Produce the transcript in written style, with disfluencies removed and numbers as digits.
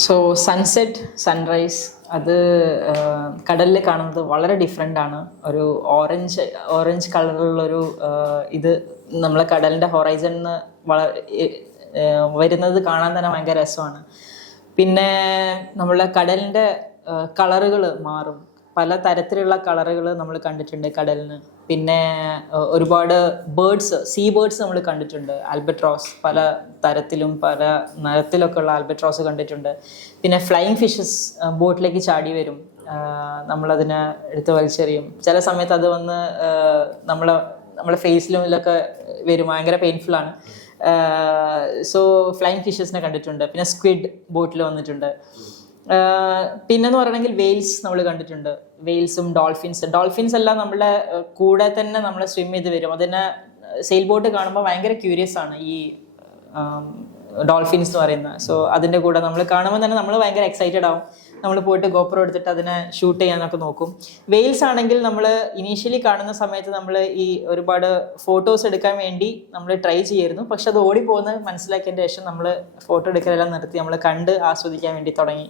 So sunset sunrise അത് കടലിൽ കാണുന്നത് വളരെ ഡിഫറെൻ്റ് ആണ്. ഒരു ഓറഞ്ച് ഓറഞ്ച് കളറിലുള്ളൊരു ഇത് നമ്മളെ കടലിൻ്റെ ഹൊറൈസണിൽ നിന്ന് വരുന്നത് കാണാൻ തന്നെ ഭയങ്കര രസമാണ്. പിന്നെ നമ്മളെ കടലിൻ്റെ കളറുകൾ മാറും, പല തരത്തിലുള്ള കളറുകൾ നമ്മൾ കണ്ടിട്ടുണ്ട് കടലിന്. പിന്നെ ഒരുപാട് ബേർഡ്സ്, സീ ബേർഡ്സ് നമ്മൾ കണ്ടിട്ടുണ്ട്. ആൽബട്രോസ്, പല തരത്തിലും പല നിറത്തിലൊക്കെ ഉള്ള ആൽബട്രോസ് കണ്ടിട്ടുണ്ട്. പിന്നെ ഫ്ലൈയിങ് ഫിഷസ് ബോട്ടിലേക്ക് ചാടി വരും, നമ്മളതിനെ എടുത്ത് വലിച്ചെറിയും. ചില സമയത്ത് അത് വന്ന് നമ്മളെ ഫേസിലും ഇതിലൊക്കെ വരും, ഭയങ്കര പെയിൻഫുള്ളാണ്. സോ ഫ്ലൈയിങ് ഫിഷസിനെ കണ്ടിട്ടുണ്ട്. പിന്നെ സ്ക്വിഡ് ബോട്ടിൽ വന്നിട്ടുണ്ട്. പിന്നെന്ന് പറയണമെങ്കിൽ വെയിൽസ് നമ്മൾ കണ്ടിട്ടുണ്ട്. വെയിൽസും ഡോൾഫിൻസ് എല്ലാം നമ്മളുടെ കൂടെ തന്നെ നമ്മളെ സ്വിം ചെയ്ത് വരും. അതിനെ സെയിൽ ബോട്ട് കാണുമ്പോൾ ഭയങ്കര ക്യൂരിയസ് ആണ് ഈ ഡോൾഫിൻസ് എന്ന് പറയുന്നത്. സോ അതിൻ്റെ കൂടെ നമ്മൾ കാണുമ്പോൾ തന്നെ നമ്മൾ ഭയങ്കര എക്സൈറ്റഡ് ആവും. നമ്മൾ പോയിട്ട് ഗോപ്രോ എടുത്തിട്ട് അതിനെ ഷൂട്ട് ചെയ്യാനൊക്കെ നോക്കും. വെയിൽസ് ആണെങ്കിൽ നമ്മൾ ഇനീഷ്യലി കാണുന്ന സമയത്ത് നമ്മൾ ഈ ഒരുപാട് ഫോട്ടോസ് എടുക്കാൻ വേണ്ടി നമ്മൾ ട്രൈ ചെയ്യായിരുന്നു. പക്ഷെ അത് ഓടിപ്പോകുന്നത് മനസ്സിലാക്കിയതിന് ശേഷം നമ്മൾ ഫോട്ടോ എടുക്കലെല്ലാം നിർത്തി നമ്മൾ കണ്ട് ആസ്വദിക്കാൻ വേണ്ടി തുടങ്ങി.